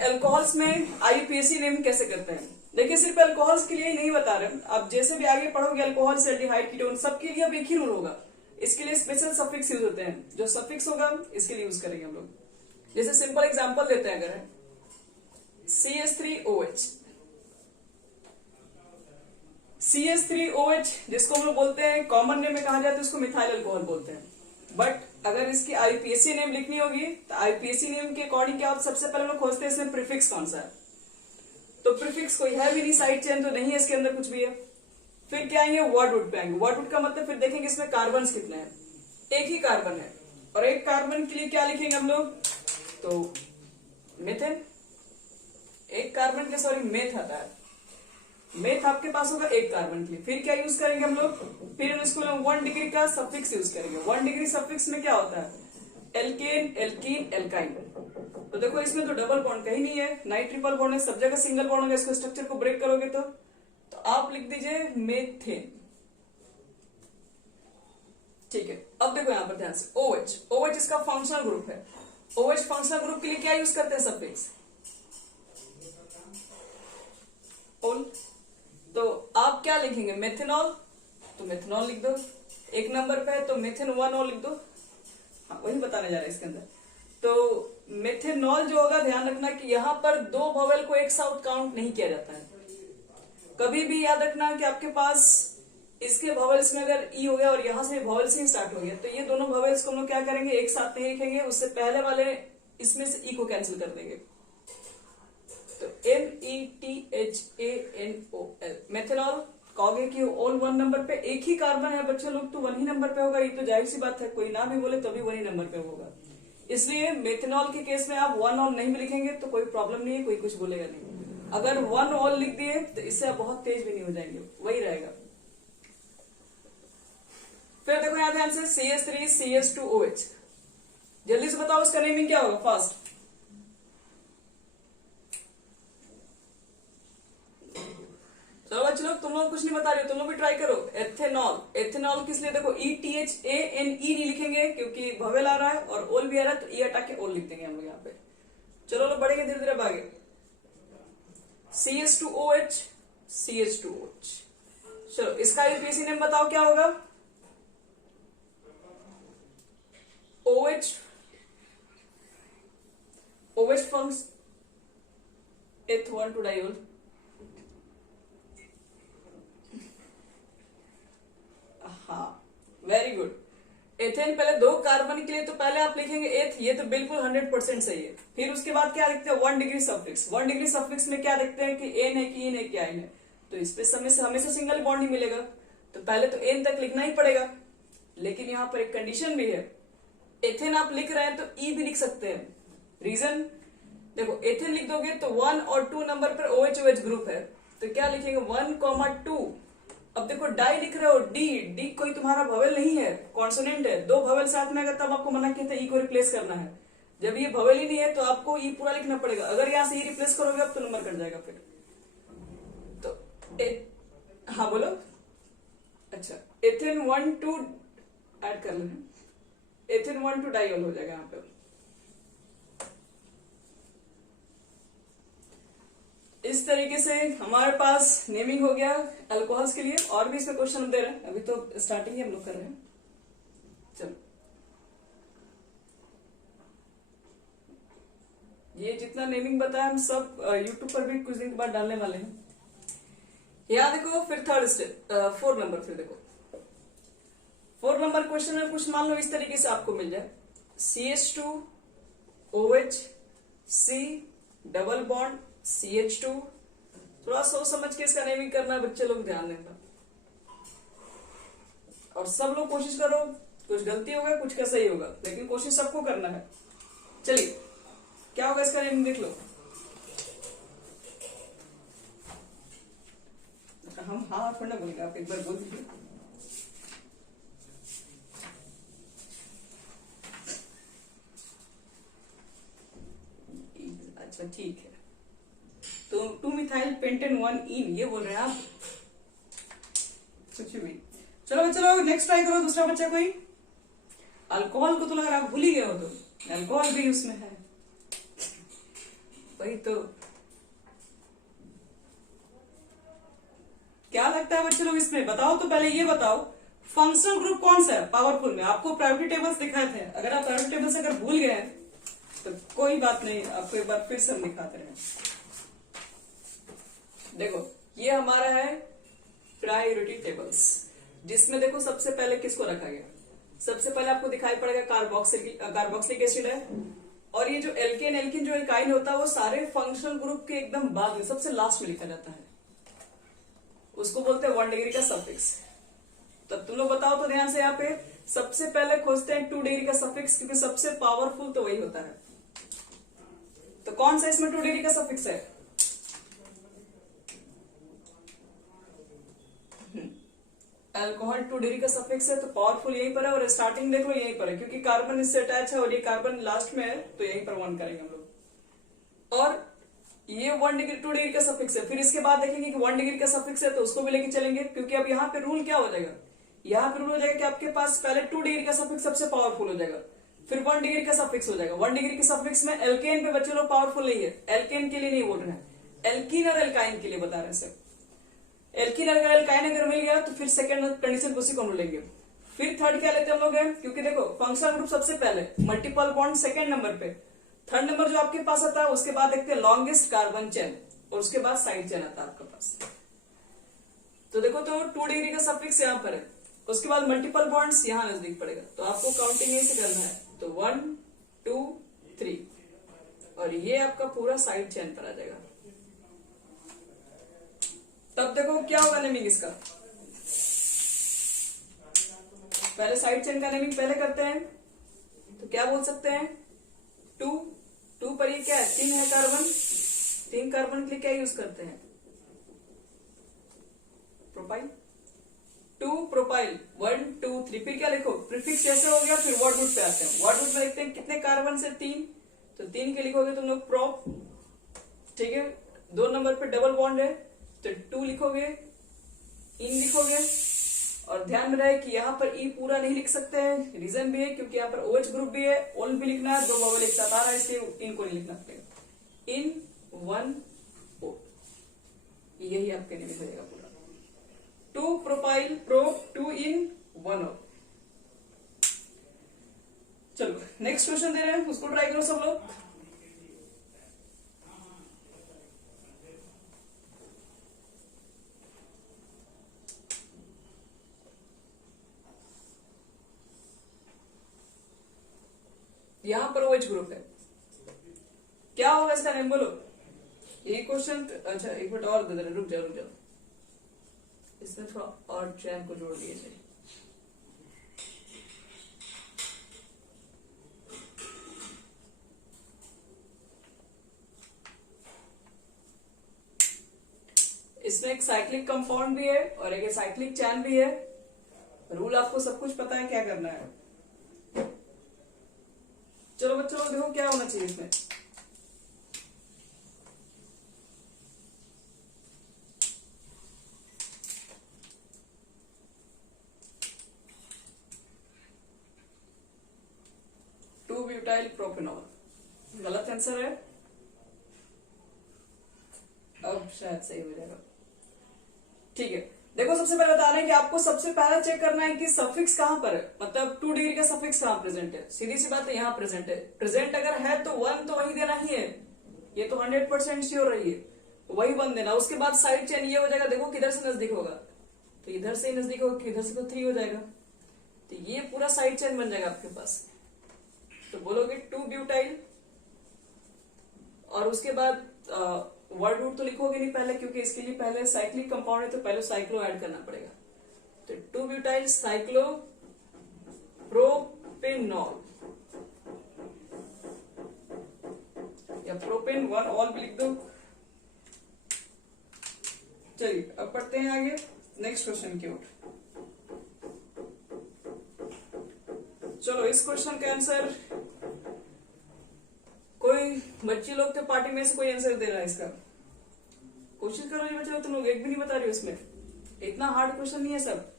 Alcohols में IUPAC name कैसे करते हैं। देखिए सिर्फ अल्कोहल्स के लिए ही नहीं बता रहे, आप जैसे भी आगे पढ़ोगे अल्कोहल, एल्डिहाइड, कीटोन, सबके लिए अब एक ही रूल होगा। इसके लिए स्पेशल सफिक्स यूज होते हैं, जो सफिक्स होगा इसके लिए यूज करेंगे हम लोग। जैसे सिंपल एग्जांपल लेते हैं, अगर CH3OH, CH3OH जिसको हम लोग बोलते हैं, कॉमन नेम में कहा जाता है उसको मिथाइल अल्कोहल बोलते हैं। बट अगर इसकी आईयूपीएसी नेम लिखनी होगी तो आईयूपीएसी नेम के अकॉर्डिंग क्या होता है, सबसे पहले हम लोग खोजते हैं इसमें प्रीफिक्स कौन सा है। तो प्रीफिक्स कोई है भी नहीं, साइड चेन तो नहीं है इसके अंदर कुछ भी है। फिर क्या आएंगे, वर्डवुड पे आएंगे। वर्डवुड का मतलब फिर देखेंगे इसमें कार्बन कितने हैं, एक ही कार्बन है। और एक कार्बन के लिए क्या लिखेंगे हम लोग, तो मेथेन। एक कार्बन के सॉरी मेथ आता है, मेथ आपके पास होगा एक कार्बन के लिए। फिर क्या यूज करेंगे हम लोग, फिर इसको 1 डिग्री का सफिक्स यूज करेंगे। 1 डिग्री सफिक्स में क्या होता है, एल्केन, एल्कीन, एल्काइन। तो देखो इसमें तो डबल बॉन्ड कहीं नहीं है, नाइट ट्रिपल बॉन्ड है, सब जगह सिंगल बॉन्ड होगा। इसको स्ट्रक्चर को ब्रेक करोगे तो आप लिख दीजिए मेथेन। ठीक है, अब देखो यहां पर ध्यान से OH, OH इसका फंक्शनल ग्रुप है। OH फंक्शनल ग्रुप के लिए क्या यूज करते हैं, सफिक्स ओल। तो आप क्या लिखेंगे, मेथेनॉल, तो मेथेनॉल लिख दो। एक नंबर पे है तो मेथेन 1 लिख दो। हाँ वही बताने जा रहा है इसके अंदर। तो मेथेनॉल जो होगा, ध्यान रखना कि यहाँ पर 2 वोवेल को एक साथ काउंट नहीं किया जाता है। कभी भी याद रखना कि आपके पास इसके वोवेल्स में अगर ई हो गया और यहां से वोवेल से स्टार्ट हो गया, तो ये दोनों वोवेल्स को हम लोग क्या करेंगे, एक साथ नहीं लिखेंगे, उससे पहले वाले इसमें से ई को कैंसिल कर देंगे। तो METHANOL, मेथेनॉल। कहोगे कि ऑल 1 नंबर पे, एक ही कार्बन है बच्चे लोग, तो 1 ही नंबर पे होगा। ये तो जाहिर सी बात है, कोई ना भी बोले तो भी 1 ही नंबर पे होगा। इसलिए मेथेनॉल के केस में आप 1 ऑल नहीं भी लिखेंगे तो कोई प्रॉब्लम नहीं है, कोई कुछ बोलेगा नहीं। अगर 1 ऑल लिख दिए तो इससे आप बहुत तेज भी नहीं हो जाएंगे, वही रहेगा। फिर देखो यहां ध्यान से CH3 CH2OH, जल्दी से बताओ उसका नेमिंग क्या होगा फास्ट। चलो बच्चे लोग, तुम लोग कुछ नहीं बता रहे हो, तुम लोग भी ट्राई करो। एथेनॉल, एथेनॉल किस लिए, देखो ETHANE नहीं लिखेंगे क्योंकि भवेल आ रहा है और ओल भी आ रहा है, तो ई हटा के ओल लिख देंगे हम लोग यहाँ पे। चलो लोग बढ़ेंगे धीरे धीरे आगे। CH2OH, CH2OH। चलो इसका आईयूपीएसी नेम बताओ क्या होगा, OH फंक्स H1 डाइओल। हाँ वेरी गुड। एथेन पहले 2 कार्बन के लिए तो पहले आप लिखेंगे एथ, ये तो बिल्कुल 100% सही है। फिर उसके बाद क्या लिखते हैं, 1 डिग्री सफिक्स। 1 डिग्री सफिक्स में क्या देखते हैं कि एन है कि इन है कि आइन है, तो इस पे हमेशा सिंगल बॉन्ड ही मिलेगा, तो पहले तो एन तक लिखना ही पड़ेगा। लेकिन यहाँ पर एक कंडीशन भी है, एथेन आप लिख रहे हैं तो ई भी लिख सकते हैं। रीजन देखो, एथेन लिख दोगे तो 1 और 2 नंबर पर OH ग्रुप है, तो क्या लिखेंगे 1,2। अब देखो डाई लिख रहे हो, डी कोई तुम्हारा भवेल नहीं है, कॉन्सोनेंट है। 2 भवेल साथ में अगर तब आपको मना किया था ई को रिप्लेस करना है। जब ये भवेल ही नहीं है तो आपको ई पूरा लिखना पड़ेगा। अगर यहां से ई रिप्लेस करोगे अब तो नंबर कट जाएगा फिर। तो हाँ बोलो। अच्छा, एथेन 1,2 ऐड कर लेना, एथेन 1,2 डाइओल हो जाएगा यहाँ पे। इस तरीके से हमारे पास नेमिंग हो गया अल्कोहल्स के लिए। और भी इसमें क्वेश्चन दे रहे हैं, अभी तो स्टार्टिंग ही हम लोग कर रहे हैं। चलो ये जितना नेमिंग बताया हम सब यूट्यूब पर भी कुछ दिन के बाद डालने वाले हैं। यहाँ देखो फिर 4 नंबर, फिर देखो 4 नंबर क्वेश्चन में कुछ मान लो इस तरीके से आपको मिल जाए, CH2OH C double bond CH2। थोड़ा सोच समझ के इसका नेमिंग करना है बच्चे लोग, ध्यान देना। और सब लोग कोशिश करो, कुछ गलती होगा कुछ का सही होगा, लेकिन कोशिश सबको करना है। चलिए क्या होगा इसका नेमिंग देख लो। हम हाँ थोड़ा बोलेंगे, आप एक बार बोल दीजिए। अच्छा ठीक है, तो 2 मिथाइल पेंटेन 1 इन, ये बोल रहे हैं आप कुछ भी। चलो नेक्स्ट ट्राई करो दूसरा बच्चा कोई। अल्कोहल को तो लग रहा है आप भूल ही गए हो, तो अल्कोहल भी उसमें है। वही तो। क्या लगता है बच्चे लोग इसमें? बताओ तो, पहले ये बताओ फंक्शनल ग्रुप कौन सा है पावरफुल में? आपको प्रायोरिटी टेबल्स दिखाए थे, अगर आप प्रायोरिटी टेबल्स अगर भूल गए तो कोई बात नहीं, आपको एक बार फिर से हम दिखाते रहे। देखो ये हमारा है प्रायोरिटी टेबल्स, जिसमें देखो सबसे पहले किसको रखा गया? सबसे पहले आपको दिखाई पड़ेगा कार्बोक्सिलिक एसिड है, और ये जो एल्केन एल्किन जो एल्काइन होता है वो सारे फंक्शनल ग्रुप के एकदम बाद में सबसे लास्ट में लिखा जाता है, उसको बोलते हैं 1 डिग्री का सफिक्स। तब तुम लोग बताओ तो ध्यान से, यहाँ पे सबसे पहले खोजते हैं 2 डिग्री का सफिक्स, क्योंकि सबसे पावरफुल तो वही होता है। तो कौन सा इसमें 2 डिग्री का सफिक्स है? अल्कोहल 2 डिग्री का सफिक्स है, तो पावरफुल यहीं पर है, और स्टार्टिंग देख लो यहीं पर है, क्योंकि कार्बन इससे अटैच है और ये कार्बन लास्ट में है, तो यहीं पर 1 करेंगे हम लोग। और ये 2 डिग्री का सफिक्स है, फिर इसके बाद देखेंगे कि 1 डिग्री का सफिक्स है, तो उसको भी लेके चलेंगे, क्योंकि अब यहाँ पे रूल क्या हो जाएगा? यहाँ पे रूल हो जाएगा कि आपके पास पहले 2 डिग्री का सफिक्स सबसे पावरफुल हो जाएगा, फिर 1 डिग्री का सफिक्स हो जाएगा। 1 डिग्री के सफिक्स में एल्केन पे बच्चे लोग पावरफुल नहीं है, एल्केन के लिए नहीं बोल रहे हैं, एल्कीन और एल्काइन के लिए बता रहे हैं सर। एल्कीन अगर एल्काइन अगर मिल गया तो फिर सेकंड कंडीशन उसी को हम लेंगे। फिर थर्ड क्या लेते हैं हम लोग हैं, क्योंकि देखो फंक्शनल ग्रुप सबसे पहले, मल्टीपल बॉन्ड सेकंड नंबर पे, थर्ड नंबर जो आपके पास आता है उसके बाद देखते हैं लॉन्गेस्ट कार्बन चेन, और उसके बाद साइड चेन आता है आपके पास। तो देखो तो 2 डिग्री का सफिक्स यहाँ पर है, उसके बाद मल्टीपल बॉन्ड्स यहाँ नजदीक पड़ेगा, तो आपको काउंटिंग यहीं से करना है, तो 1 2 3, और ये आपका पूरा साइड चेन पर आ जाएगा। तब देखो क्या होगा नेमिंग इसका, पहले साइड चेन का नेमिंग पहले करते हैं, तो क्या बोल सकते हैं? 2 पर ये क्या है? 3 है कार्बन, 3 कार्बन के लिए क्या यूज करते हैं? प्रोपाइल। 2 प्रोपाइल 1 2 3, फिर क्या लिखो? प्रीफिक्स जैसे हो गया, फिर वर्ड रूट पे आते हैं, वर्ड रूट में लिखते हैं कितने कार्बन से? 3, तो 3 के लिखोगे तुम लोग प्रोप, ठीक है। 2 नंबर पे डबल बॉन्ड है, तो 2 लिखोगे, इन लिखोगे, और ध्यान में रहे कि यहाँ पर ई पूरा नहीं लिख सकते हैं, रीजन भी है क्योंकि यहाँ पर OH ग्रुप भी है, ओल भी लिखना है, 2 बबल एक साथ आ रहा है, इसलिए इनको नहीं लिखना पड़ेगा। इन 1 O, यही आपके नेम हो जाएगा पूरा। 2 प्रोपाइल प्रो, 2 इन 1 O। चलो नेक्स्ट क्वेश्चन दे रहे हैं, उसको ट्राई करो सब लोग। यहां पर OH ग्रुप है, क्या होगा इसका नेम बोलो? ये क्वेश्चन, अच्छा एक मिनट और दे दे, रुक जाओ, इसमें थोड़ा और चैन को जोड़ दिए जाए। इसमें एक साइक्लिक कंपाउंड भी है और एक साइक्लिक चैन भी है। रूल आपको सब कुछ पता है, क्या करना है। चलो बच्चों देखो क्या होना चाहिए इसमें। टू ब्यूटाइल प्रोपेनॉल गलत आंसर है, अब शायद सही हो जाएगा। ठीक है, देखो सबसे पहले बता रहे हैं कि आपको सबसे पहले चेक करना है कि सफिक्स कहां पर है, मतलब 2 डिग्री का सफिक्स कहां प्रेजेंट है। सीधी सी बात है, यहाँ प्रेजेंट है। प्रेजेंट अगर है तो 1 तो वही देना ही है, ये तो 100% श्योर रही है, वही 1 देना। उसके बाद साइड चेन ये हो जाएगा, देखो किधर से नजदीक होगा, तो इधर से ही नजदीक होगा, इधर से तो 3 हो जाएगा, तो ये पूरा साइड चेन बन जाएगा आपके पास। तो बोलोगे 2 ब्यूटाइल, और उसके बाद वर्ड रूट तो लिखोगे नहीं पहले, क्योंकि इसके लिए पहले साइक्लिक कंपाउंड है, तो पहले साइक्लो ऐड करना पड़ेगा। तो 2 ब्यूटाइल साइक्लो प्रोपेनॉल, या प्रोपेन 1 ऑल भी लिख दो। चलिए अब पढ़ते हैं आगे नेक्स्ट क्वेश्चन की ओर। चलो इस क्वेश्चन का आंसर, कोई बच्चे लोग के पार्टी में से कोई आंसर दे रहा है इसका, कोशिश कर रहे हैं बच्चे लोग, तुम लोग एक भी नहीं बता रहे हो इसमें। इतना हार्ड क्वेश्चन नहीं है, सब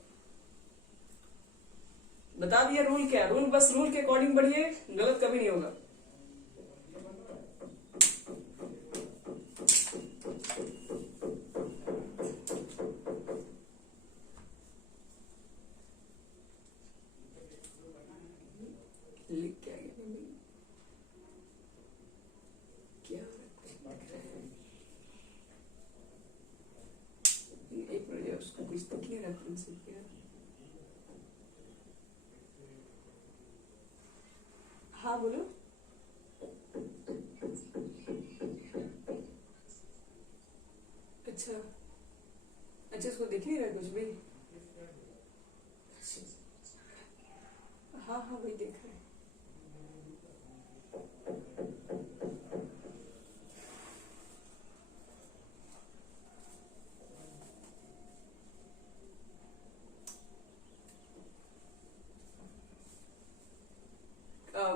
बता दिया। रूल क्या है, रूल बस रूल के अकॉर्डिंग बढ़िए, गलत कभी नहीं होगा। हाँ बोलो। अच्छा अच्छा, इसको दिख नहीं रहा कुछ भी? हाँ हाँ वही देख रहे हैं।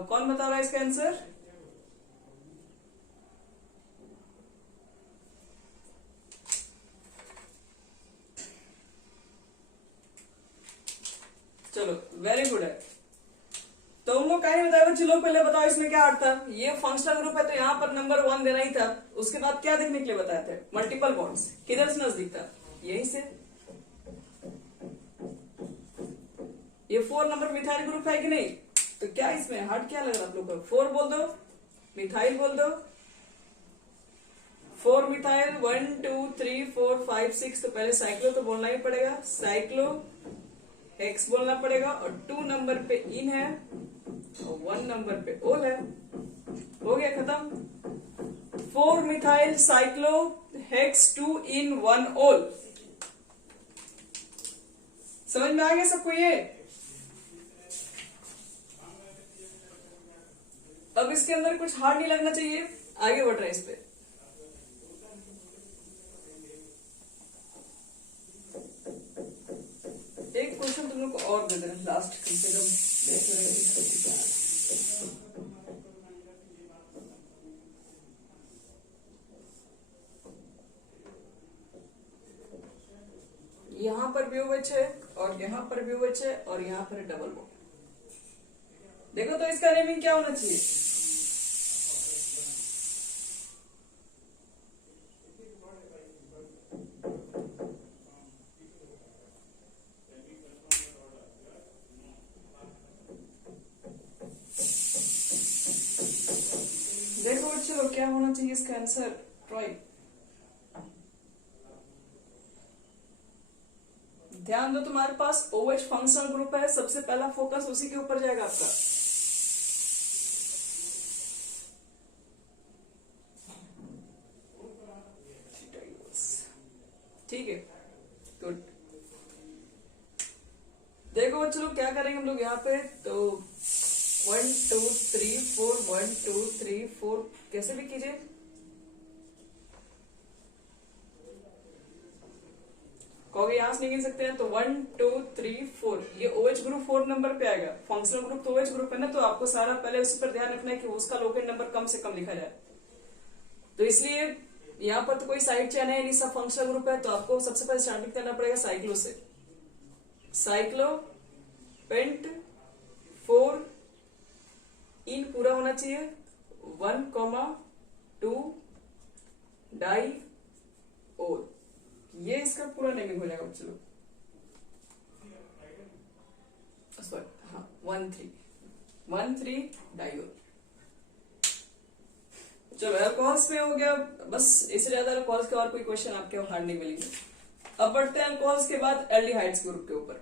कौन बता रहा है इसका आंसर? चलो वेरी गुड है। तो उन लोग का ही बताया बच्चे लोग, पहले बताओ इसमें क्या आता है। ये फंक्शनल ग्रुप है तो यहाँ पर नंबर 1 देना ही था। उसके बाद क्या देखने के लिए बताए थे? Multiple bonds. किधर से नजदीक था? यहीं से। ये 4 नंबर मिथाइल ग्रुप है कि नहीं? तो क्या इसमें हार्ड क्या लग रहा है आप लोग को? 4 बोल दो, मिथाइल बोल दो। 4 मिथाइल, 1 2 3 4 5 6। तो पहले साइक्लो तो बोलना ही पड़ेगा, साइक्लो हेक्स बोलना पड़ेगा। और 2 नंबर पे इन है और 1 नंबर पे ओल है। हो गया खत्म। 4 मिथाइल साइक्लो हेक्स 2 इन 1 ओल। समझ में आ गया सबको ये? अब इसके अंदर कुछ हार्ड नहीं लगना चाहिए। आगे बढ़ रहे हैं इस पे। एक क्वेश्चन तुम लोग को और दे देना लास्ट, कम से कम देख रहे। यहां पर भी OH है और यहां पर भी OH है और यहां पर डबल बॉन्ड। देखो तो इसका नेमिंग क्या होना चाहिए? देखो बच्चे लोग क्या होना चाहिए इसका आंसर? ट्राई। ध्यान दो, तुम्हारे पास OH फंक्शनल ग्रुप है, सबसे पहला फोकस उसी के ऊपर जाएगा आपका। ठीक है, गुड। देखो बच्चों लोग क्या करेंगे हम लोग यहाँ पे, तो 1 2 3 4 1 2 3 4 कैसे भी कीजिए। कहोगे यहां से नहीं गिन सकते हैं, तो 1 2 3 4 ये OH ग्रुप 4 नंबर पे आएगा। फंक्शनल ग्रुप तो OH ग्रुप है ना, तो आपको सारा पहले उसी पर ध्यान रखना है कि उसका लोकेट नंबर कम से कम लिखा जाए। तो इसलिए यहाँ पर तो कोई साइड चेन है नहीं, सब फंक्शनल ग्रुप है। तो आपको सबसे पहले स्टार्टिंग करना पड़ेगा साइक्लो से। साइक्लो पेंट 4 इन पूरा होना चाहिए, 1 2 डाई और ये इसका पूरा नेमिंग हो जाएगा बच्चों। सॉरी, हाँ 1 3 डाई। चलो अल्कोहल्स में हो गया, बस इससे ज्यादा अल्कोहल्स के और कोई क्वेश्चन आपके हार्ड नहीं मिलेंगे। अब बढ़ते हैं अल्कोहल्स के बाद एल्डिहाइड्स ग्रुप के ऊपर।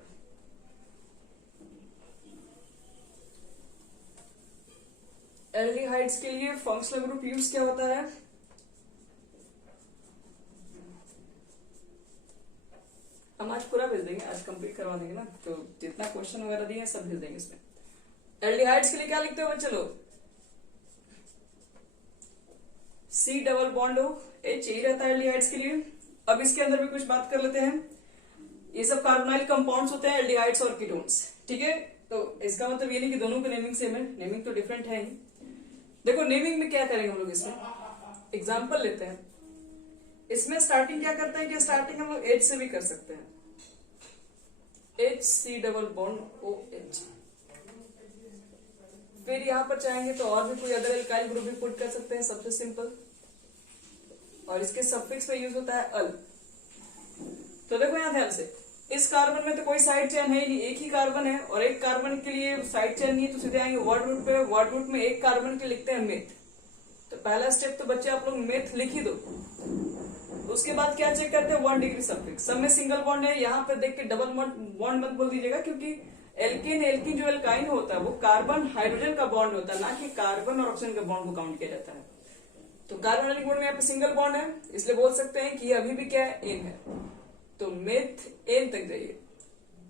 एल्डिहाइड्स के लिए फंक्शनल ग्रुप यूज क्या होता है? हम आज पूरा भेज देंगे, आज कंप्लीट करवा देंगे ना, तो जितना क्वेश्चन वगैरह दिए सब भेज देंगे इसमें। एल्डिहाइड्स के लिए क्या लिखते हो बच्चे लोग? C डबल बॉन्ड हो, H ही रहता है एल्डिहाइड्स के लिए। अब इसके अंदर भी कुछ बात कर लेते हैं। ये सब कार्बोनाइल कंपाउंड्स होते हैं, एल्डिहाइड्स और कीटोन्स। ठीक है, तो इसका मतलब ये नहीं कि दोनों के नेमिंग सेम है, नेमिंग तो डिफरेंट है ही। देखो नेमिंग में क्या करेंगे हम लोग, इसमें एग्जाम्पल लेते हैं। इसमें स्टार्टिंग क्या करते हैं कि स्टार्टिंग हम लोग H से भी कर सकते हैं, HC डबल बॉन्ड OH। फिर यहां पर चाहेंगे तो और भी कोई अदर एल्काइल ग्रुप भी पुट कर सकते हैं, सबसे सिंपल। और इसके सफिक्स पे यूज होता है अल। तो देखो यहां ध्यान से, इस कार्बन में तो कोई साइड चेन है ही नहीं, एक ही कार्बन है। और एक कार्बन के लिए साइड चेन नहीं है, तो सीधे आएंगे वर्ड रूट पे। वर्ड रूट में एक कार्बन के लिखते हैं मेथ। तो पहला स्टेप तो बच्चे आप लोग मेथ लिख ही दो। उसके बाद क्या चेक करते हैं, 1 डिग्री सफिक्स। सब में सिंगल बॉन्ड है, यहाँ पे देख के डबल बॉन्ड मत बोल दीजिएगा, क्योंकि एल्केन जो एल्काइन होता है वो कार्बन हाइड्रोजन का बॉन्ड होता है, ना कि कार्बन और ऑक्सीजन का बॉन्ड को काउंट किया जाता है। तो कार्बोनिक बॉन्ड में यहाँ पे सिंगल बॉन्ड है, इसलिए बोल सकते हैं कि ये अभी भी क्या है, एन है। तो मेथ एन तक जाइए,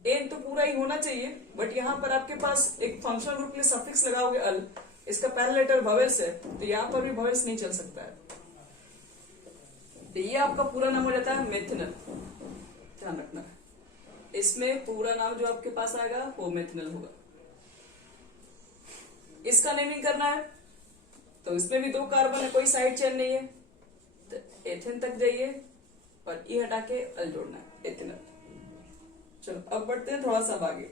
एन तो पूरा ही होना चाहिए, बट यहाँ पर आपके पास एक फंक्शनल ग्रुप के लिए सफिक्स लगाओगे अल, इसका पहला लेटर ववेल्स है, तो यहाँ पर भी ववेल्स नहीं चल सकता है। तो ये आपका पूरा नाम हो जाता है मेथिनल, ध्यान रखना। इसमें पूरा नाम जो आपके पास आएगा वो मेथिनल होगा। इसका नेमिंग करना है, तो इसमें भी 2 कार्बन है, कोई साइड चेन नहीं है, तो एथेन तक जाइए और ई हटा के अल जोड़ना है, एथिनल। चलो अब बढ़ते हैं थोड़ा सा आगे।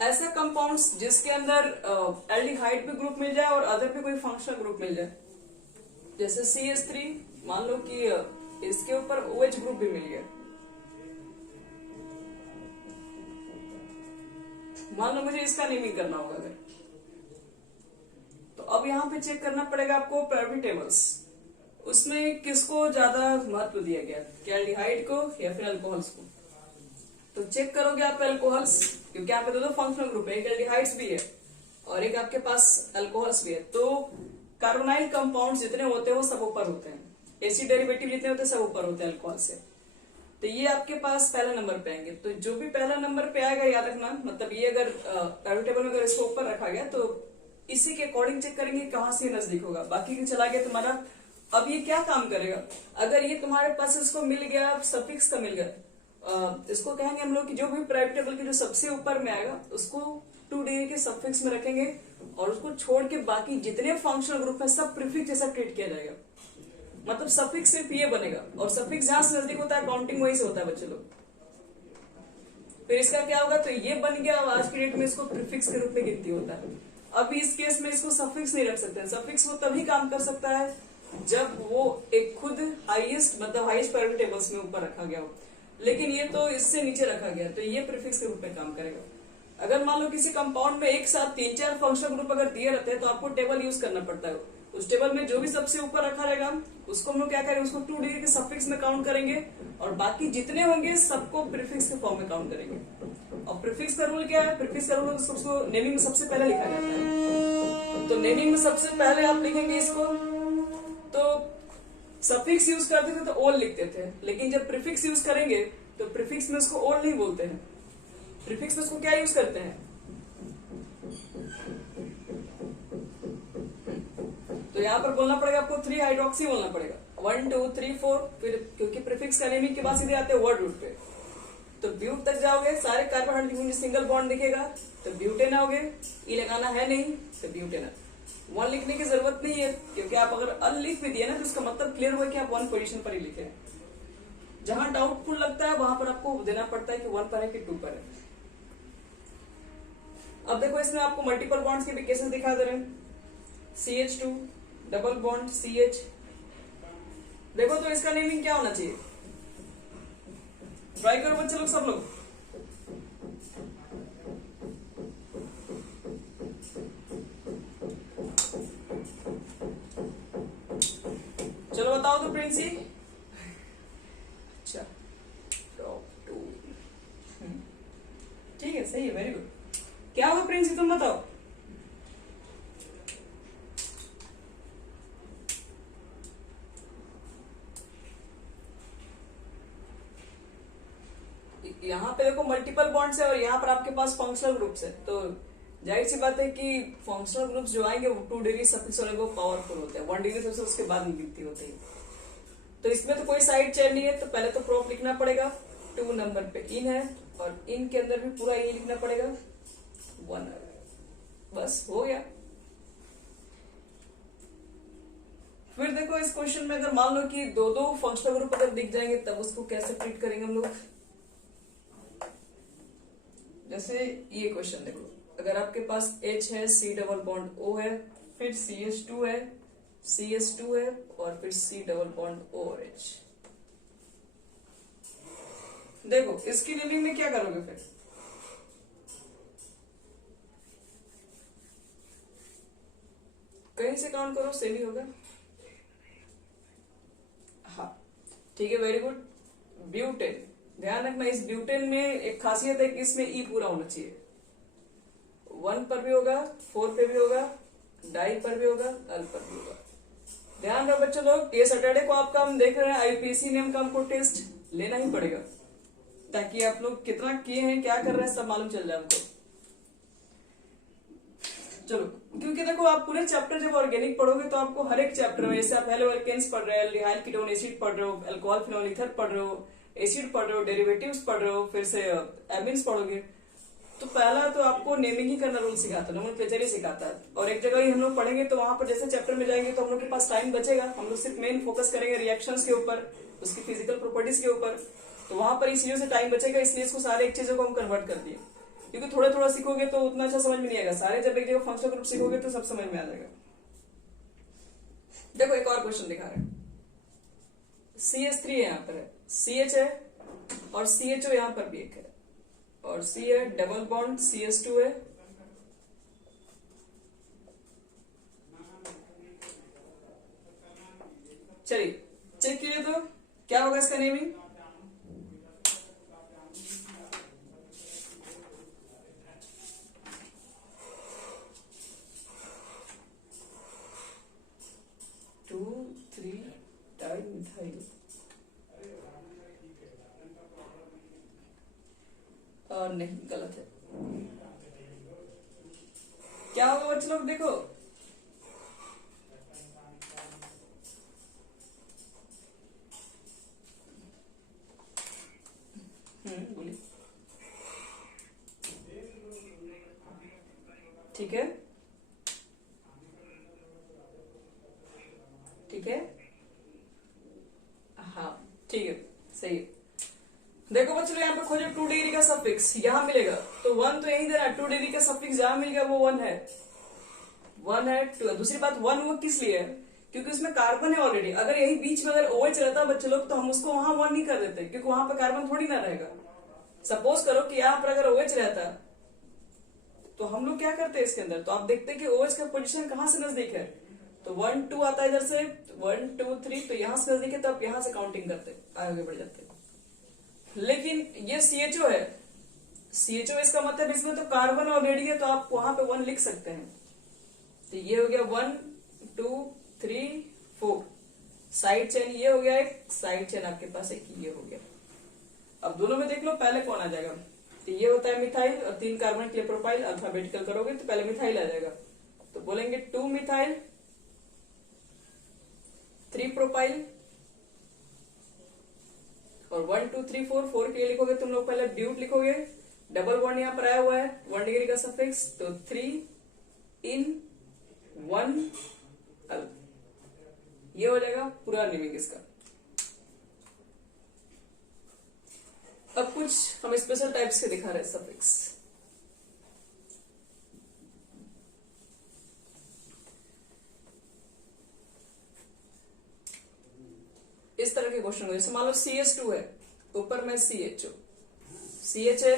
ऐसा कंपाउंड्स जिसके अंदर एल्डिहाइड पे ग्रुप मिल जाए और अदर पे कोई फंक्शनल ग्रुप मिल जाए, जैसे CH3, मान लो कि इसके ऊपर OH ग्रुप भी मिल गया, मान लो मुझे इसका नेमिंग करना होगा अगर, तो अब यहाँ पे चेक करना पड़ेगा आपको प्रायोरिटी टेबल्स, उसमें किसको ज्यादा महत्व दिया गया, क्या एल्डिहाइड को या फिर अल्कोहल्स को। तो चेक करोगे आप अल्कोहल्स, क्योंकि यहाँ पे दो फंक्शनल ग्रुप है, एक एल्डिहाइड्स भी है और एक आपके पास अल्कोहल्स भी है। तो कार्बोनाइल कंपाउंड जितने होते हैं वो सब ऊपर होते हैं, एसिड डेरिवेटिव जितने होते हैं सब ऊपर होते हैं अल्कोहल से। तो ये आपके पास पहला नंबर पे आएंगे। तो जो भी पहला नंबर पे आएगा याद रखना, मतलब ये अगर प्रायोरिटी टेबल में अगर इसको ऊपर रखा गया तो इसी के अकॉर्डिंग चेक करेंगे कहां से नजदीक होगा। बाकी के चला गया तुम्हारा, अब ये क्या काम करेगा, अगर ये तुम्हारे पास इसको मिल गया, सफिक्स का मिल गया, इसको कहेंगे हम लोग कि जो भी प्रायोरिटी टेबल के जो सबसे ऊपर में आएगा उसको 2 डिग्री के सफिक्स में रखेंगे और उसको छोड़ के बाकी जितने फंक्शनल ग्रुप है सब प्रीफिक्स जैसा ट्रीट किया जाएगा। मतलब सफिक्स सिर्फ ये बनेगा और सफिक्स जहां से नजदीक होता है काउंटिंग वहीं से होता है बच्चे लोग। फिर इसका क्या होगा, तो ये बन गया, आज की डेट में इसको प्रीफिक्स के रूप में गिनती होता है। अभी इस केस में इसको सफिक्स नहीं रख सकते, सफिक्स वो तभी काम कर सकता है जब वो एक खुद हाईएस्ट मतलब हाईएस्ट प्रायोरिटी टेबल्स में ऊपर रखा गया हो, लेकिन ये तो इससे नीचे रखा गया, तो ये प्रीफिक्स के रूप में काम करेगा। अगर मान लो किसी कंपाउंड में एक साथ 3-4 फंक्शनल ग्रुप अगर दिए रहते हैं तो आपको टेबल यूज करना पड़ता है, उस टेबल में जो भी सबसे ऊपर रखा रहेगा उसको हम लोग क्या करेंगे, उसको 2 डिग्री के सफिक्स में काउंट करेंगे और बाकी जितने होंगे सबको प्रीफिक्स के फॉर्म में काउंट करेंगे। और प्रीफिक्स का रूल क्या है, प्रीफिक्स का रूल उसको नेमिंग में सबसे पहले लिखा जाता है। तो नेमिंग में सबसे पहले आप लिखेंगे इसको, तो सफिक्स यूज करते थे तो ओल लिखते थे, लेकिन जब प्रीफिक्स यूज करेंगे तो प्रीफिक्स में उसको ओल नहीं बोलते हैं, प्रीफिक्स में उसको क्या यूज करते हैं, तो यहाँ पर बोलना पड़ेगा आपको 3 हाइड्रोक्सी बोलना पड़ेगा, 1 2 3 4, फिर क्योंकि प्रीफिक्स का नेमिंग के बाद सीधे आते हैं वर्ड रूट पे। तो ब्यूट तक जाओगे, सारे कार्बन हाइड्रोजन सिंगल बॉन्ड दिखेगा तो ब्यूटेन आओगे, ई लगाना है नहीं तो ब्यूटेन। 1 लिखने की जरूरत नहीं है, क्योंकि आप अगर अल लिख भी दिए ना तो उसका मतलब क्लियर हुआ कि आप 1 पोजीशन पर ही लिखे। जहां डाउटफुल लगता है वहां पर आपको देना पड़ता है कि 1 पर है कि 2 पर है। अब देखो इसमें आपको मल्टीपल बॉन्ड्स के भी केसेस दिखा दे रहे हैं, CH2 डबल बॉन्ड CH, देखो तो इसका नेमिंग क्या होना चाहिए, ट्राई करो बच्चे लोग सब लोग। चलो बताओ तो प्रिंसी। अच्छा ठीक है, सही है, वेरी गुड। क्या होगा प्रिंसी तुम बताओ। यहाँ पे देखो मल्टीपल बॉन्ड्स है और यहाँ पर आपके पास फंक्शनल ग्रुप्स है, तो जाहिर सी बात है कि फंक्शनल ग्रुप्स जो आएंगे वो 2 डिग्री सफिक्स वाले वो पावरफुल होते हैं, 1 डिग्री सबसे उसके बाद गिनती होती है। तो इसमें तो कोई साइड चेन नहीं है, तो पहले तो प्रोप लिखना पड़ेगा, 2 नंबर पे इन है और इन के अंदर भी पूरा ये लिखना पड़ेगा 1, बस हो गया। फिर देखो इस क्वेश्चन में अगर मान लो कि 2 फंक्शनल ग्रुप अगर दिख जाएंगे तब उसको कैसे ट्रीट करेंगे हम लोग। जैसे ये क्वेश्चन देखो, अगर आपके पास H है, C डबल बॉन्ड O है, फिर CH2 है, CH2 है और फिर C डबल बॉन्ड OH। देखो इसकी नेमिंग में क्या करोगे, फिर कहीं से काउंट करो, सेम ही होगा। हाँ ठीक है, वेरी गुड। ब्यूटेन, ध्यान रखना इस ब्यूटेन में एक खासियत है कि इसमें ई पूरा होना चाहिए। 1 पर भी होगा, 4 पे भी होगा, डाई पर भी होगा, अल पर भी होगा। ध्यान रहो बच्चों लोग, ये सैटरडे को आपका हम देख रहे हैं आईपीएससी नेम का हमको टेस्ट लेना ही पड़ेगा, ताकि आप लोग कितना किए हैं, क्या कर रहे हैं, सब मालूम चल जाए हमको। चलो, क्योंकि देखो आप पूरे चैप्टर जब ऑर्गेनिक पढ़ोगे तो आपको हर एक चैप्टर में, जैसे आप हेलो एल्केन्स पढ़ रहे हैं, एल्डिहाइड कीटोन एसिड पढ़ रहे हो, अल्कोहल फिनोल ईथर पढ़ रहे हो, एसिड पढ़ रहे हो, डेरिवेटिव्स पढ़ रहे हो, फिर से एमिन्स पढ़ोगे, तो पहला तो आपको नेमिंग ही करना रूल सिखाता है, नोमेनक्लेचर ही सिखाता है। और एक जगह ही हम लोग पढ़ेंगे तो वहां पर जैसे चैप्टर में जाएंगे तो हम लोग के पास टाइम बचेगा, हम लोग सिर्फ मेन फोकस करेंगे रिएक्शंस के ऊपर, उसकी फिजिकल प्रॉपर्टीज के ऊपर, तो वहां पर इस चीजों से टाइम बचेगा, इसलिए इसको सारे एक चीजों को हम कन्वर्ट कर दिए। क्योंकि थोड़ा थोड़ा सीखोगे तो उतना अच्छा समझ में नहीं आएगा, सारे जब एक जगह फंक्शनल ग्रुप सीखोगे तो सब समझ में आ जाएगा। देखो एक और क्वेश्चन दिखा रहे हैं, CH3 यहाँ पर है, CH है और CHO यहाँ पर भी एक है, और C है, डबल बॉन्ड CH2 है, चलिए चेक कीजिए तो क्या होगा इसका नेमिंग। और नहीं, गलत है। क्या होगा बच्चे लोग, देखो बोलिए। ठीक है, ठीक है, हाँ ठीक है, सही है। देखो बच्चों यहाँ पे खोजो 2 डिग्री का सफिक्स, यहाँ मिलेगा तो 1 तो यही दे रहा है, 2 डिग्री का सफिक्स जहां मिल गया वो 1 है, 1 है। दूसरी बात 1 वो किस लिए है, क्योंकि उसमें कार्बन है ऑलरेडी। अगर यही बीच में अगर OH रहता बच्चे लोग तो हम उसको वहां 1 नहीं कर देते, क्योंकि वहां पर कार्बन थोड़ी ना रहेगा। सपोज करो कि यहाँ पर अगर OH रहता तो हम लोग क्या करते हैं इसके अंदर, तो आप देखते हैं कि OH का पोजीशन कहां से नजदीक है, तो 1 2 आता है इधर से, 1 2 3, तो यहां से नजदीक है तो आप यहां से काउंटिंग करते आगे बढ़ जाते। लेकिन ये CHO है, CHO इसका मतलब इसमें तो कार्बन ऑलरेडी है, तो आप वहां पे 1 लिख सकते हैं। तो ये हो गया 1 2 3 4, साइड चेन ये हो गया, एक साइड चेन आपके पास एक ये हो गया। अब दोनों में देख लो पहले कौन आ जाएगा, तो ये होता है मिथाइल और 3 कार्बन के लिए प्रोपाइल, अल्फाबेटिकल करोगे तो पहले मिथाइल आ जाएगा, तो बोलेंगे 2 मिथाइल 3 प्रोपाइल, और 1 2 3 4, 4 के लिए लिखोगे तुम लोग पहले ड्यूट लिखोगे, डबल बॉन्ड यहाँ पर आया हुआ है, 1 डिग्री का सफिक्स, तो 3 इन 1 अल, ये हो जाएगा पूरा नेमिंग इसका। अब कुछ हम स्पेशल टाइप्स के दिखा रहे हैं सफिक्स। इस तरह के क्वेश्चन, जैसे मान लो CH2 है, ऊपर में CHO, CH है,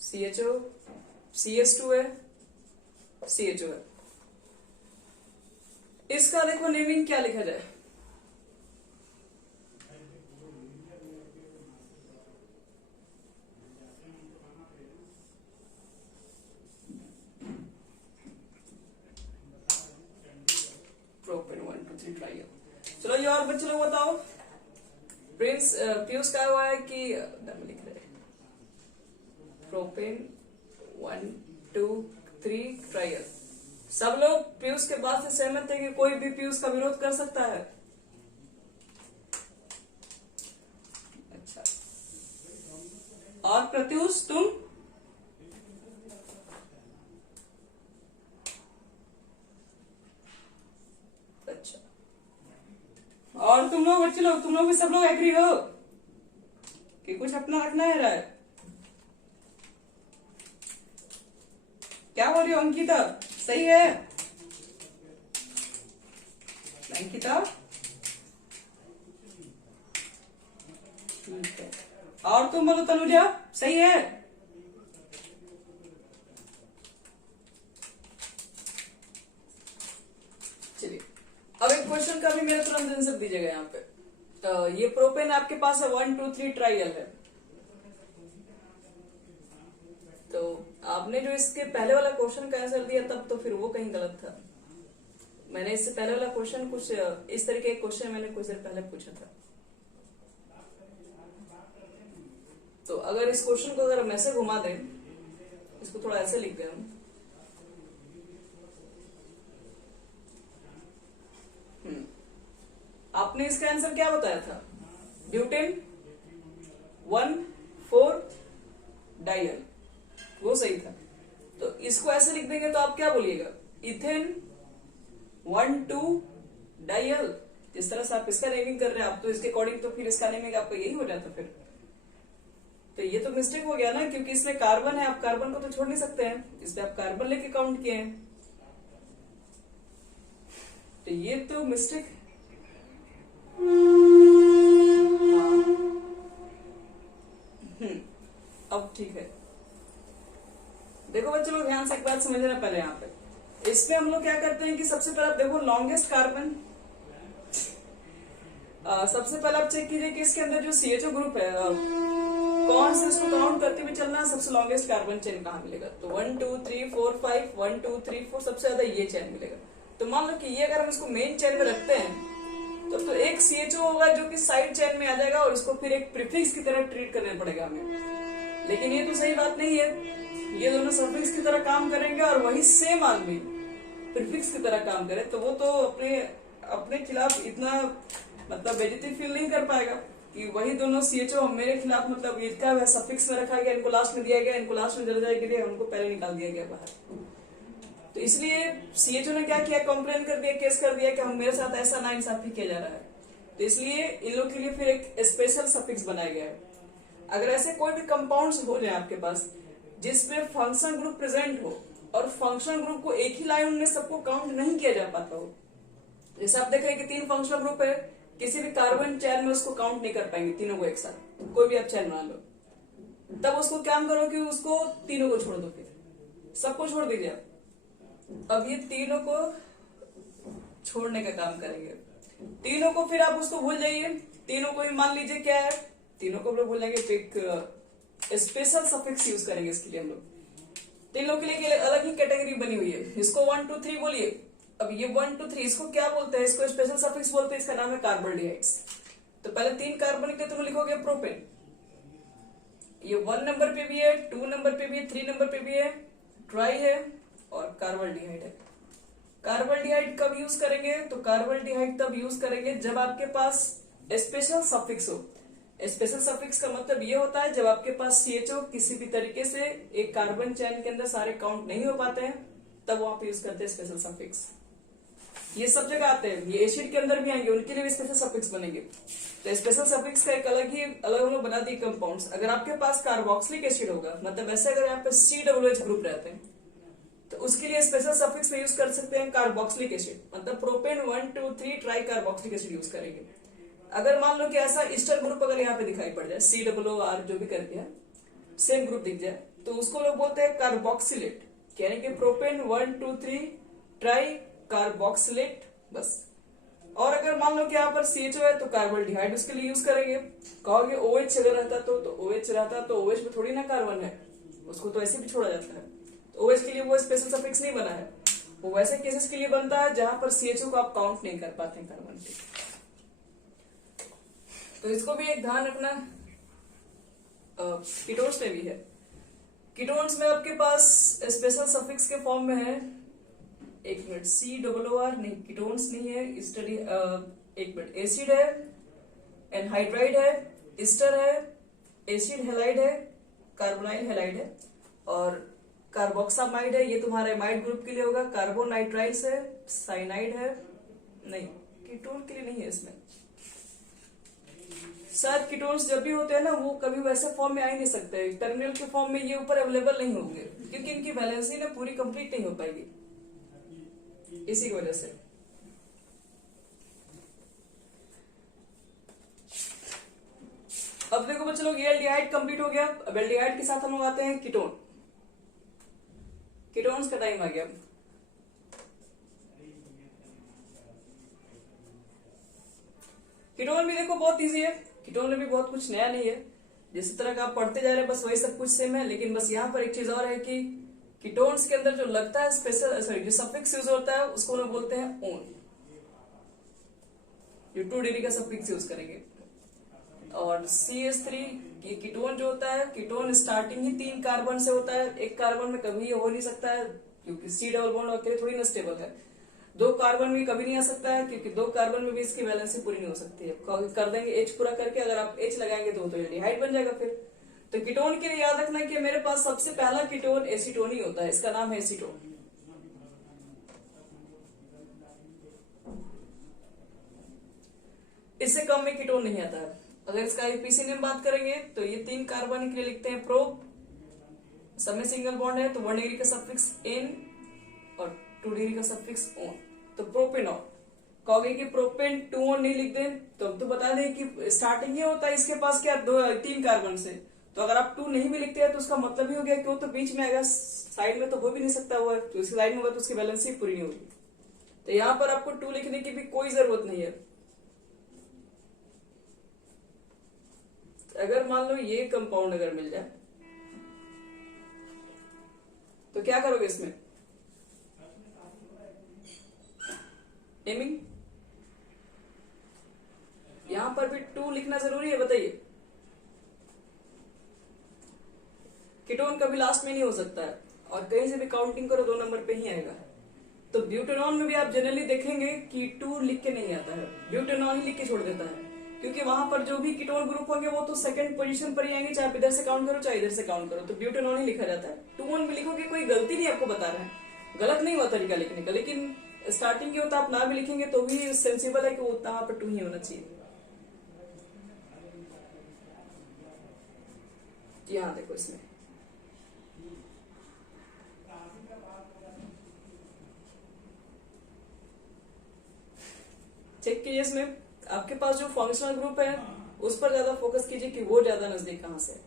CHO, CH2 है, CHO है, इसका देखो नेमिंग क्या लिखा जाए। Propane 1 2 3 try. चलो ये और बच्चे लोग बताओ, प्रिंस पीयूष का हुआ है कि लिख रहे प्रोपेन 1 2 3 ट्रायल। सब लोग पीयूष के बात से सहमत है कि कोई भी पीयूष का विरोध कर सकता है? अच्छा, और प्रत्युष तुम? अच्छा, और तुम लोग बच्चे लोग, तुम लोग भी सब लोग एग्री हो कि कुछ अपना रखना है राय? क्या बोल रही हो अंकिता, सही है अंकिता? ठीक है, और तुम बोलो तनुजा, सही है? चलिए अब एक क्वेश्चन का भी मेरा तुरंत आंसर दीजिएगा यहाँ पे। ये प्रोपेन आपके पास है 1 2 3 ट्रायल है। तो आपने जो इसके पहले वाला क्वेश्चन का आंसर दिया तब तो फिर वो कहीं गलत था। मैंने इससे पहले वाला क्वेश्चन कुछ इस तरह के क्वेश्चन मैंने कुछ देर पहले पूछा था। तो अगर इस क्वेश्चन को अगर हम ऐसे घुमा दें, इसको थोड़ा ऐसे लिख दें हम, आपने इसका आंसर क्या बताया था? ब्यूटेन 1,4 डायल, वो सही था। तो इसको ऐसे लिख देंगे तो आप क्या बोलिएगा? Ethane 1,2 dial. जिस तरह से आप इसका नेमिंग कर रहे हैं, आप तो इसके अकॉर्डिंग तो फिर इसका नेमिंग आपका यही हो जाता फिर। तो ये तो मिस्टेक हो गया ना, क्योंकि इसमें कार्बन है, आप कार्बन को तो छोड़ नहीं सकते हैं, इसमें आप कार्बन लेके काउंट किए हैं। तो ये तो मिस्टेक। अब ठीक है। देखो बच्चों लोग ध्यान से एक बात समझना पहले। यहाँ पे इसमें हम लोग क्या करते हैं कि सबसे पहले आप देखो लॉन्गेस्ट कार्बन, सबसे पहले आप चेक कीजिए कि इसके अंदर जो CHO ग्रुप है कौन से, इसको काउंट करते हुए चलना, सबसे लॉन्गेस्ट कार्बन चेन कहाँ मिलेगा। तो 1 2 3 4 5 1 2 3 4 सबसे ज्यादा ये चेन मिलेगा। तो मान लो कि ये अगर हम इसको मेन चेन में रखते हैं तो एक CHO होगा जो कि साइड चेन में आ जाएगा और इसको फिर एक प्रीफिक्स की तरह ट्रीट करना पड़ेगा हमें। लेकिन ये तो सही बात नहीं है, ये दोनों सफिक्स की तरह काम करेंगे और वही सेम आदमी प्रीफिक्स की तरह काम करे तो वो तो अपने खिलाफ इतना मतलब बेइज्जती फील नहीं कर पाएगा कि वही दोनों CHO मेरे खिलाफ मतलब इसका सफिक्स में रखा गया, इनको लास्ट में दिया गया, इनको लास्ट में दर्जा के लिए उनको पहले निकाल दिया गया बाहर। तो इसलिए CHO ने क्या किया, कंप्लेन कर दिया, केस कर दिया कि हम मेरे साथ ऐसा नाइंसाफी किया जा रहा है। तो इसलिए इन लोग के लिए फिर एक स्पेशल सफिक्स बनाया गया है। अगर ऐसे कोई भी कंपाउंड्स हो जाए आपके पास जिसमें फंक्शन ग्रुप प्रेजेंट हो और फंक्शन ग्रुप को एक ही लाइन में सबको काउंट नहीं किया जा पाता हो, जैसे आप देख रहे हैं कि 3 फंक्शनल ग्रुप है, किसी भी कार्बन चेन में उसको काउंट नहीं कर पाएंगे तीनों को एक साथ, कोई भी आप चेन बना लो, तब उसको क्या करो कि उसको तीनों को छोड़ दो, फिर सबको छोड़ दीजिए आप। अब ये तीनों को छोड़ने का काम करेंगे, तीनों को फिर आप उसको भूल जाइए, तीनों को ही मान लीजिए क्या है, तीनों को हम लोग भूल जाएंगे, एक स्पेशल सफिक्स यूज करेंगे इसके लिए हम लोग। तीनों के लिए अलग ही कैटेगरी बनी हुई है, इसको 1 2 3 बोलिए। अब ये 1 2 3 इसको क्या बोलते हैं, इसको स्पेशल सफिक्स बोलते हैं, इसका नाम है कार्बोल्डिहाइड्स। तो पहले 3 कार्बन के तो लिखोगे प्रोपेन, ये 1 नंबर पे भी है, 2 नंबर पे भी है, 3 नंबर पे भी है, ट्राई है और कार्बोल्डिहाइड है। कार्बोल्डिहाइड कब यूज करेंगे, तो कार्बोल्डिहाइड तब यूज करेंगे जब आपके पास स्पेशल सफिक्स हो। स्पेशल सफिक्स का मतलब ये होता है जब आपके पास CHO किसी भी तरीके से एक कार्बन चेन के अंदर सारे काउंट नहीं हो पाते हैं, तब वहां पे यूज करते हैं स्पेशल सफिक्स। ये सब जगह आते हैं, ये एसिड के अंदर भी आएंगे, उनके लिए भी स्पेशल सफिक्स बनेंगे। तो स्पेशल सफिक्स का एक अलग हम लोग बना दिए कंपाउंड्स। अगर आपके पास कार्बोक्सिलिक एसिड होगा, मतलब ऐसे अगर यहाँ पे COOH ग्रुप रहते हैं तो उसके लिए स्पेशल सफिक्स में यूज कर सकते हैं कार्बोक्सिलिक एसिड, मतलब propane 1 2 3 try carboxylic acid use करेंगे। अगर मान लो कि ऐसा ईस्टर ग्रुप अगर यहाँ पे दिखाई पड़ जाए, COOR जो भी कर दिया सेम ग्रुप दिख जाए, तो उसको लोग बोलते हैं कार्बोक्सिलेट, यानी कि प्रोपेन 1 2 3 ट्राई कार्बोक्सिलेट बस। और अगर मान लो कि यहाँ पर CHO है तो कार्बोल्डिहाइड उसके लिए यूज करेंगे। कहोगे OH अगर रहता तो OH रहता तो OH में थोड़ी ना कार्बन है, उसको तो ऐसे भी छोड़ा जाता है। तो OH के लिए वो स्पेशल सफिक्स नहीं बना है, वो वैसे केसेस के लिए बनता है जहां पर CHO को आप काउंट नहीं कर पाते हैं कार्बन के। तो इसको भी एक ध्यान रखना। कीटोन्स में भी है, कीटोन्स में आपके पास स्पेशल सफिक्स के फॉर्म में है, एक मिनट, COOR नहीं, कीटोन्स नहीं है, स्टडी एक मिनट, एसिड है, एनहाइड्राइड है, ईस्टर है, एसिड हेलाइड है, कार्बोनाइल हेलाइड है और कार्बोक्सामाइड है। ये तुम्हारा एमाइड ग्रुप के लिए होगा। कार्बोनाइट्राइल्स है, साइनाइड है, नहीं कीटोन के लिए नहीं है इसमें। शायद कीटोन्स जब भी होते हैं ना वो कभी वैसे फॉर्म में आ ही नहीं सकते, टर्मिनल के फॉर्म में ये ऊपर अवेलेबल नहीं होंगे क्योंकि इनकी वैलेंसी ना पूरी कंप्लीट नहीं हो पाएगी, इसी की वजह से। अब देखो बच्चों लोग, ये एल्डिहाइड कंप्लीट हो गया। अब एल्डिहाइड के साथ हम लोग आते हैं कीटोन। कीटोन्स का टाइम आ गया। कीटोन भी देखो बहुत इजी है, कीटोन में भी बहुत कुछ नया नहीं है, जिस तरह का आप पढ़ते जा रहे हैं बस वही सब कुछ सेम है। लेकिन बस यहाँ पर एक चीज और है कि कीटोन्स के अंदर जो लगता है स्पेशल, सॉरी जो सफिक्स यूज होता है उसको हम बोलते हैं ओन, जो 2 डिग्री का सफिक्स यूज करेंगे। और CH3 ये कीटोन जो होता है, कीटोन स्टार्टिंग ही 3 कार्बन से होता है, एक कार्बन में कभी ये हो नहीं सकता है क्योंकि C डबल बॉन्ड अकेले थोड़ी ना स्टेबल है। 2 कार्बन में कभी नहीं आ सकता है क्योंकि 2 कार्बन में भी इसकी वैलेंसी पूरी नहीं हो सकती है। कर देंगे H पूरा करके, अगर आप H लगाएंगे तो एल्डिहाइड बन जाएगा फिर। तो कीटोन के लिए याद रखना कि मेरे पास सबसे पहला कीटोन एसीटोन ही होता है, इसका नाम है एसीटोन। इससे कम में कीटोन नहीं आता है। अगर इसका आईपीसी नेम बात करेंगे तो ये 3 कार्बन के लिए लिखते हैं प्रोप, सब में सिंगल बॉन्ड है तो 1 डिग्री का सफिक्स एन और 2 डिग्री का सफिक्स ओन, तो प्रोपेनॉल। कहोगे कि प्रोपेन 2 ओन नहीं लिख दें तो हम तो बता दें कि स्टार्टिंग ही होता है इसके पास क्या 3 कार्बन से, तो अगर आप 2 नहीं भी लिखते हैं तो उसका मतलब ही हो गया कि वो तो बीच में आएगा, साइड में तो हो भी नहीं सकता हुआ, तो इसकी साइड में होगा तो उसकी बैलेंस ही पूरी नहीं होगी। तो यहाँ पर आपको 2 लिखने की भी कोई जरूरत नहीं है। अगर मान लो ये कंपाउंड अगर मिल जाए तो क्या करोगे इसमें, नेमिंग, यहां पर भी 2 लिखना जरूरी है, बताइए। कीटोन कभी लास्ट में नहीं हो सकता है और कहीं से भी काउंटिंग करो 2 नंबर पे ही आएगा। तो ब्यूटेनॉल में भी आप जनरली देखेंगे कि 2 लिख के नहीं आता है, ब्यूटेनॉल ही लिख के छोड़ देता है, क्योंकि वहां पर जो भी कीटोन ग्रुप होंगे वो तो सेकंड पोजीशन पर ही आएंगे, चाहे आप इधर से काउंट करो चाहे इधर से काउंट करो, तो ब्यूटेनॉल ही लिखा जाता है। 2 1 भी लिखोगे कोई गलती नहीं, आपको बता रहे हैं गलत नहीं हुआ तरीका लिखने का, लेकिन स्टार्टिंग के होता आप ना भी लिखेंगे तो भी सेंसिबल है कि वो वहां पर 2 ही होना चाहिए। यहाँ देखो इसमें चेक कीजिए, इसमें आपके पास जो फंक्शनल ग्रुप है उस पर ज्यादा फोकस कीजिए कि वो ज्यादा नजदीक कहां से है।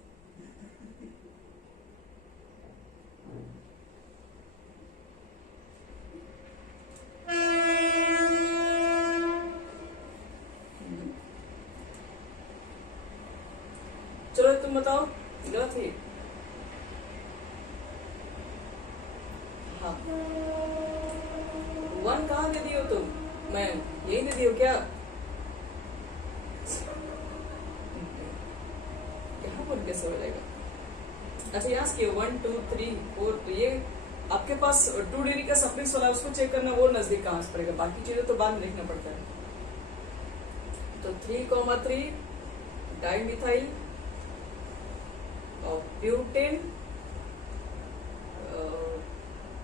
चलो तुम बताओ, गलत है? हाँ 1 कहाँ दे दियो तुम, मैं यही दे दियो क्या? यहाँ पर कैसे हो जाएगा? अच्छा यहाँ से 1 2 3 4, तो ये आपके पास 2 डिग्री का सफिक्स वाला उसको चेक करना, वो नजदीक कहाँ से पड़ेगा, बाकी चीजें तो बाद में लिखना पड़ता है। तो 3,3 डाइमिथाइल और ब्यूटेन,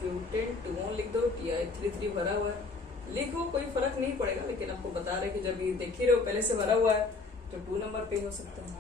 ब्यूटेन 2 ओन लिख दो, TI33 भरा हुआ है, लिखो कोई फर्क नहीं पड़ेगा, लेकिन आपको बता रहे कि जब ये देख ही रहे हो पहले से भरा हुआ है तो 2 नंबर पे हो सकता है।